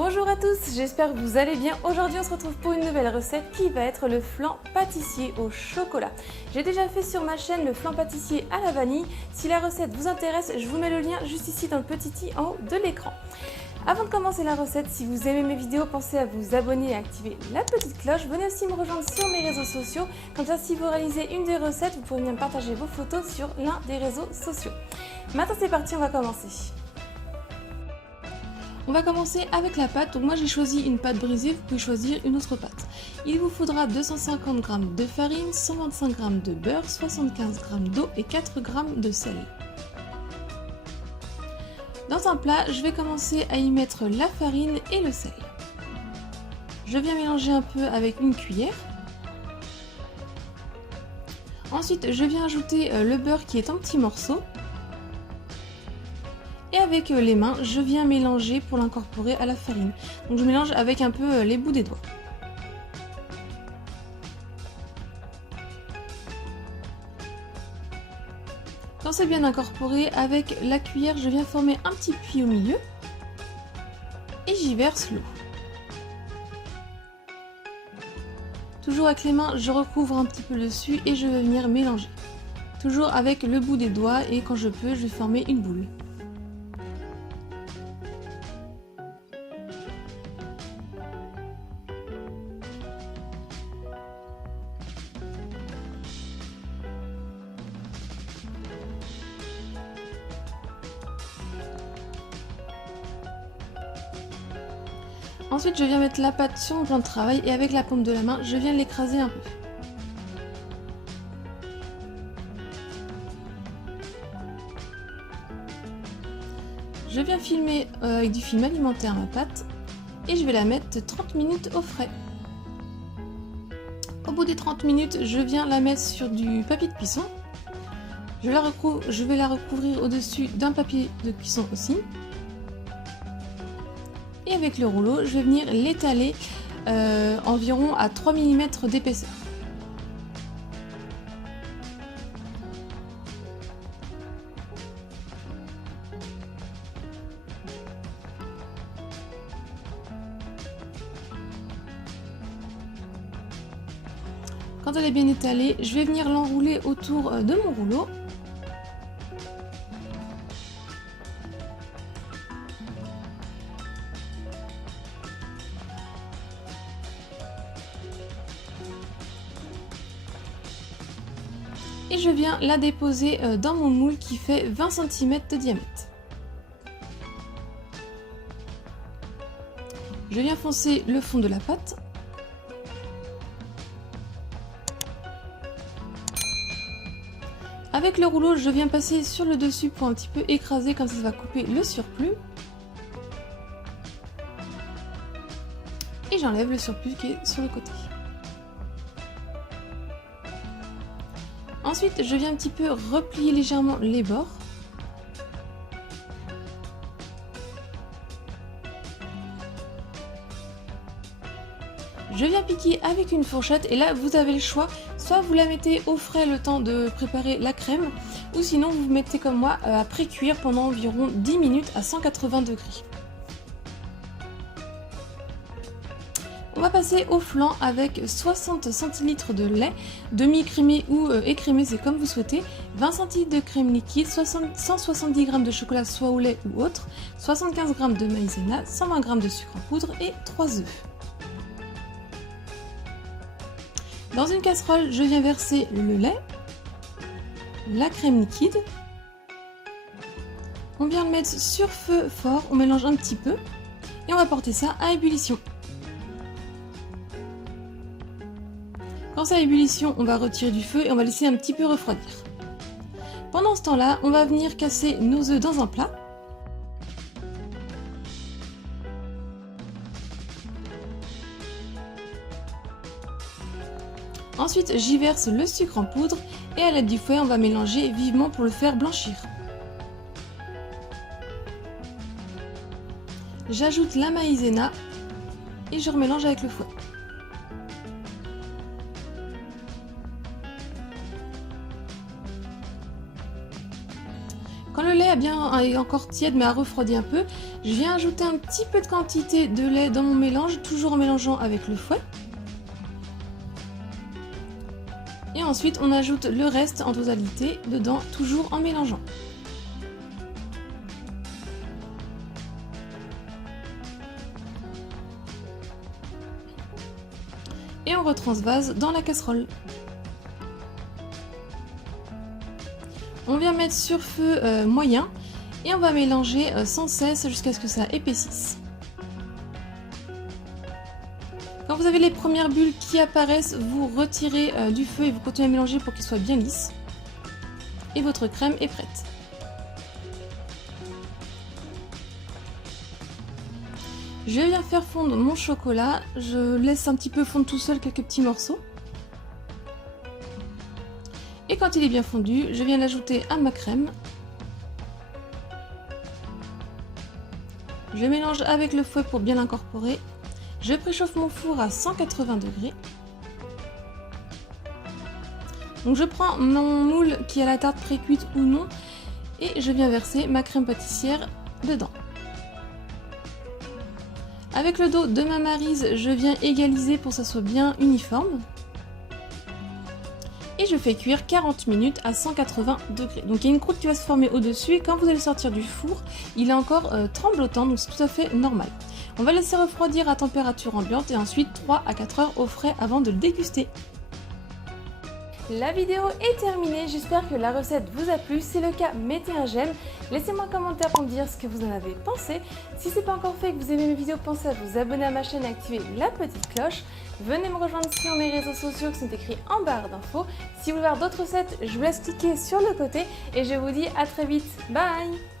Bonjour à tous, j'espère que vous allez bien. Aujourd'hui on se retrouve pour une nouvelle recette qui va être le flan pâtissier au chocolat. J'ai déjà fait sur ma chaîne le flan pâtissier à la vanille. Si la recette vous intéresse, je vous mets le lien juste ici dans le petit i en haut de l'écran. Avant de commencer la recette, si vous aimez mes vidéos, pensez à vous abonner et à activer la petite cloche. Venez aussi me rejoindre sur mes réseaux sociaux. Comme ça, si vous réalisez une des recettes, vous pourrez bien partager vos photos sur l'un des réseaux sociaux. Maintenant c'est parti, on va commencer. On va commencer avec la pâte. Donc moi j'ai choisi une pâte brisée, vous pouvez choisir une autre pâte. Il vous faudra 250 g de farine, 125 g de beurre, 75 g d'eau et 4 g de sel. Dans un plat, je vais commencer à y mettre la farine et le sel. Je viens mélanger un peu avec une cuillère. Ensuite, je viens ajouter le beurre qui est en petits morceaux. Et avec les mains, je viens mélanger pour l'incorporer à la farine. Donc je mélange avec un peu les bouts des doigts. Quand c'est bien incorporé, avec la cuillère, je viens former un petit puits au milieu. Et j'y verse l'eau. Toujours avec les mains, je recouvre un petit peu dessus et je vais venir mélanger. Toujours avec le bout des doigts et quand je peux, je vais former une boule. Ensuite, je viens mettre la pâte sur mon plan de travail et avec la paume de la main, je viens l'écraser un peu. Je viens filmer avec du film alimentaire ma pâte et je vais la mettre 30 minutes au frais. Au bout des 30 minutes, je viens la mettre sur du papier de cuisson. Je vais la recouvrir au-dessus d'un papier de cuisson aussi. Et avec le rouleau, je vais venir l'étaler environ à 3 mm d'épaisseur. Quand elle est bien étalée, je vais venir l'enrouler autour de mon rouleau. Et je viens la déposer dans mon moule qui fait 20 cm de diamètre. Je viens foncer le fond de la pâte. Avec le rouleau, je viens passer sur le dessus pour un petit peu écraser, comme ça va couper le surplus. Et j'enlève le surplus qui est sur le côté. Ensuite, je viens un petit peu replier légèrement les bords. Je viens piquer avec une fourchette et là vous avez le choix, soit vous la mettez au frais le temps de préparer la crème, ou sinon vous mettez comme moi à pré-cuire pendant environ 10 minutes à 180 degrés. On va passer au flan avec 60 cl de lait, demi-écrémé ou écrémé, c'est comme vous souhaitez, 20 cl de crème liquide, 170 g de chocolat soit au lait ou autre, 75 g de maïzena, 120 g de sucre en poudre et 3 œufs. Dans une casserole, je viens verser le lait, la crème liquide. On vient le mettre sur feu fort, on mélange un petit peu et on va porter ça à ébullition. Quand c'est à ébullition, on va retirer du feu et on va laisser un petit peu refroidir. Pendant ce temps-là, on va venir casser nos œufs dans un plat. Ensuite, j'y verse le sucre en poudre et à l'aide du fouet, on va mélanger vivement pour le faire blanchir. J'ajoute la maïzena et je remélange avec le fouet. Quand le lait est encore tiède mais a refroidi un peu, je viens ajouter un petit peu de quantité de lait dans mon mélange, toujours en mélangeant avec le fouet. Et ensuite on ajoute le reste en totalité dedans, toujours en mélangeant. Et on retransvase dans la casserole. On vient mettre sur feu moyen et on va mélanger sans cesse jusqu'à ce que ça épaississe. Quand vous avez les premières bulles qui apparaissent, vous retirez du feu et vous continuez à mélanger pour qu'il soit bien lisse. Et votre crème est prête. Je viens faire fondre mon chocolat, je laisse un petit peu fondre tout seul quelques petits morceaux. Et quand il est bien fondu, je viens l'ajouter à ma crème. Je mélange avec le fouet pour bien l'incorporer. Je préchauffe mon four à 180 degrés. Donc je prends mon moule qui a la tarte pré-cuite ou non et je viens verser ma crème pâtissière dedans. Avec le dos de ma maryse, je viens égaliser pour que ça soit bien uniforme. Et je fais cuire 40 minutes à 180 degrés. Donc il y a une croûte qui va se former au-dessus et quand vous allez sortir du four, il est encore tremblotant, donc c'est tout à fait normal. On va laisser refroidir à température ambiante et ensuite 3 à 4 heures au frais avant de le déguster. La vidéo est terminée, j'espère que la recette vous a plu. Si c'est le cas, mettez un j'aime. Laissez-moi un commentaire pour me dire ce que vous en avez pensé. Si ce n'est pas encore fait et que vous aimez mes vidéos, pensez à vous abonner à ma chaîne et activer la petite cloche. Venez me rejoindre sur mes réseaux sociaux qui sont écrits en barre d'infos. Si vous voulez voir d'autres recettes, je vous laisse cliquer sur le côté et je vous dis à très vite. Bye!